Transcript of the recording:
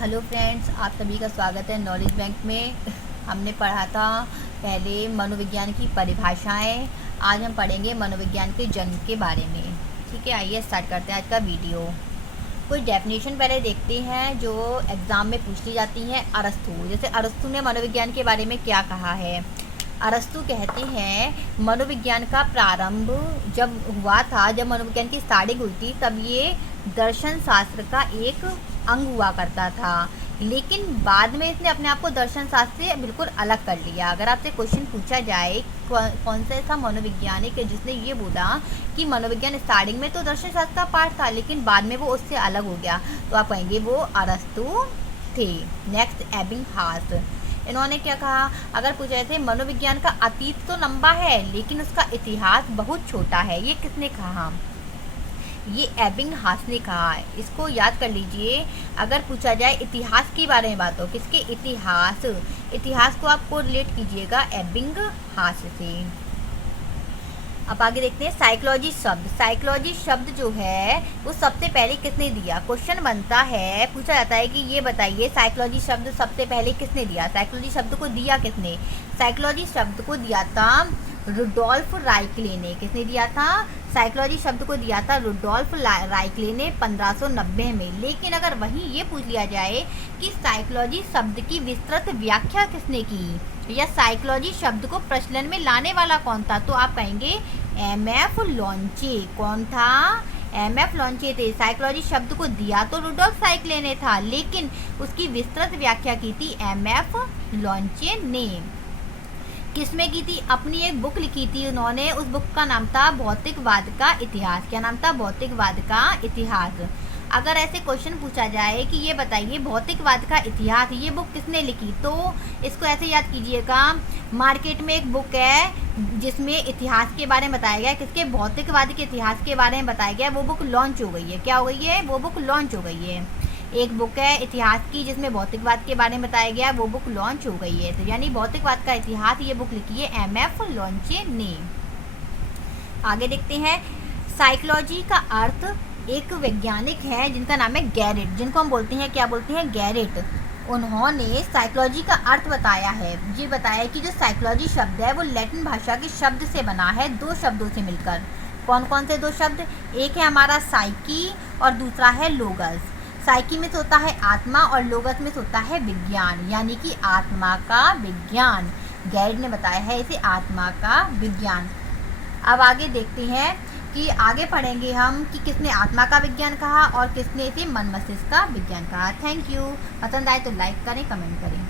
Hello friends, आप सभी का स्वागत है नॉलेज बैंक में। हमने पढ़ा था पहले मनोविज्ञान की परिभाषाएं। आज हम पढ़ेंगे मनोविज्ञान के जन्म के बारे में। ठीक है, आइए स्टार्ट करते हैं आज का वीडियो। कुछ डेफिनेशन पहले देखते हैं जो एग्ज़ाम में पूछ ली जाती हैं। अरस्तु, जैसे अरस्तु ने मनोविज्ञान के बारे में क्या कहा है। अरस्तु कहते हैं मनोविज्ञान का प्रारंभ जब हुआ था, जब मनोविज्ञान की स्टार्टिंग हुई थी, तब ये दर्शन शास्त्र का एक अंग हुआ करता था, लेकिन बाद में इसने अपने आप को दर्शन शास्त्र से बिल्कुल अलग कर लिया। अगर आपसे क्वेश्चन पूछा जाए कौन सा ऐसा मनोवैज्ञानिक है जिसने ये बोला कि मनोविज्ञान स्टार्टिंग में तो दर्शन शास्त्र का पार्ट था लेकिन बाद में वो उससे अलग हो गया, तो आप कहेंगे वो अरस्तु थे। नेक्स्ट, एबिंगहास। इन्होंने क्या कहा, अगर पूछे थे मनोविज्ञान का अतीत तो लंबा है लेकिन उसका इतिहास बहुत छोटा है, ये किसने कहा? ये एबिंगहास ने कहा है। इसको याद कर लीजिए। अगर पूछा जाए इतिहास के बारे में बात हो, किसके इतिहास को आपको रिलेट कीजिएगा एबिंगहास से। अब आगे देखते हैं साइकोलॉजी शब्द। साइकोलॉजी शब्द जो है वो सबसे पहले किसने दिया? क्वेश्चन बनता है, पूछा जाता है कि ये बताइए साइकोलॉजी शब्द सबसे पहले किसने दिया? साइकोलॉजी शब्द को दिया किसने? साइकोलॉजी शब्द को दिया था रुडोल्फ राइकले ने। किसने दिया था? साइकोलॉजी शब्द को दिया था रुडोल्फ राइकले ने 1590 में। लेकिन अगर वहीं ये पूछ लिया जाए कि साइकोलॉजी शब्द की विस्तृत व्याख्या किसने की या साइकोलॉजी शब्द को प्रचलन में लाने वाला कौन था, तो आप कहेंगे एमएफ लॉन्चे। कौन था? एमएफ लॉन्चे थे। साइकोलॉजी शब्द को दिया तो रुडोल्फ राइकले ने था, लेकिन उसकी विस्तृत व्याख्या की थी एमएफ लॉन्चे ने। किसमें की थी? अपनी एक बुक लिखी थी उन्होंने। उस बुक का नाम था भौतिकवाद का इतिहास। क्या नाम था? भौतिकवाद का इतिहास। अगर ऐसे क्वेश्चन पूछा जाए कि ये बताइए भौतिकवाद का इतिहास ये बुक किसने लिखी, तो इसको ऐसे याद कीजिएगा, मार्केट में एक बुक है जिसमें इतिहास के बारे में बताया गया, किसके? भौतिकवाद के इतिहास के बारे में बताया गया। वो बुक लॉन्च हो गई है। क्या हो गई है? वो बुक लॉन्च हो गई है। एक बुक है इतिहास की जिसमें भौतिकवाद के बारे में बताया गया, वो बुक लॉन्च हो गई है। तो यानी भौतिकवाद का इतिहास ये बुक लिखी है एमएफ लॉन्चे ने। आगे देखते हैं, साइकोलॉजी का अर्थ एक वैज्ञानिक है जिनका नाम है गैरेट, जिनको हम बोलते हैं, क्या बोलते हैं? गैरेट। उन्होंने साइकोलॉजी का अर्थ बताया है। ये बताया कि जो साइकोलॉजी शब्द है वो लैटिन भाषा के शब्द से बना है, दो शब्दों से मिलकर। कौन कौन से दो शब्द? एक है हमारा साइकी और दूसरा है लोगस। साइकी में से होता है आत्मा और लोगस में से होता है विज्ञान, यानी कि आत्मा का विज्ञान। गैरेट ने बताया है इसे आत्मा का विज्ञान। अब आगे देखते हैं कि आगे पढ़ेंगे हम कि किसने आत्मा का विज्ञान कहा और किसने इसे मन मस्तिष्क का विज्ञान कहा। Thank you. पसंद आए तो लाइक करें, कमेंट करें।